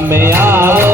में आ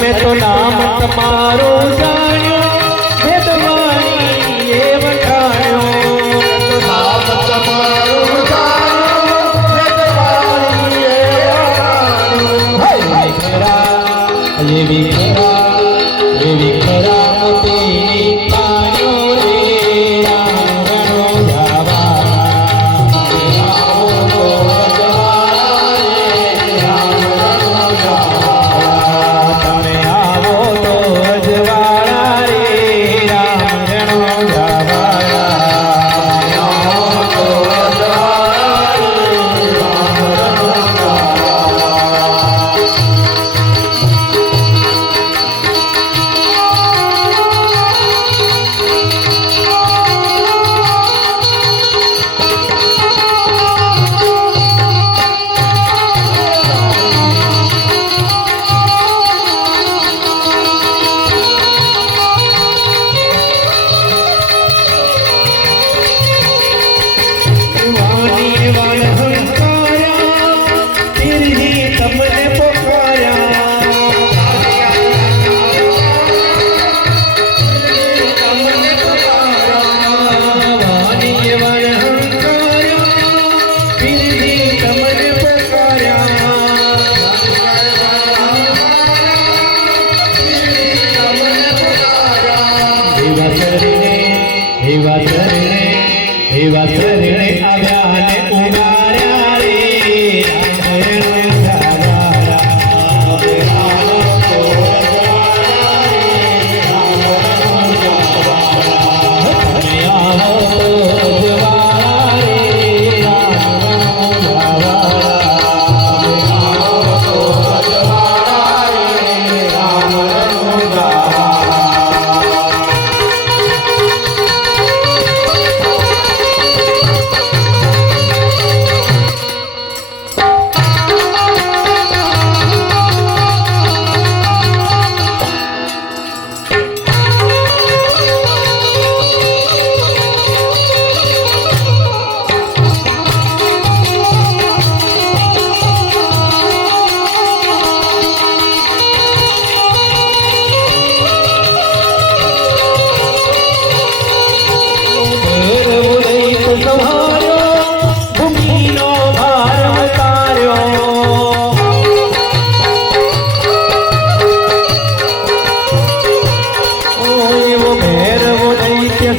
મેં તો નામ તમારું જાણ્યું એવી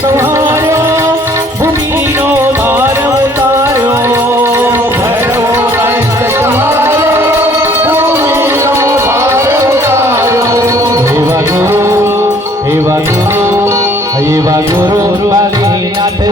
સંહાર્યો ભૂમિનો ભાર ઉતાર્યો એવા ગુરુ એવા ગુરુ બાલીનાથ રે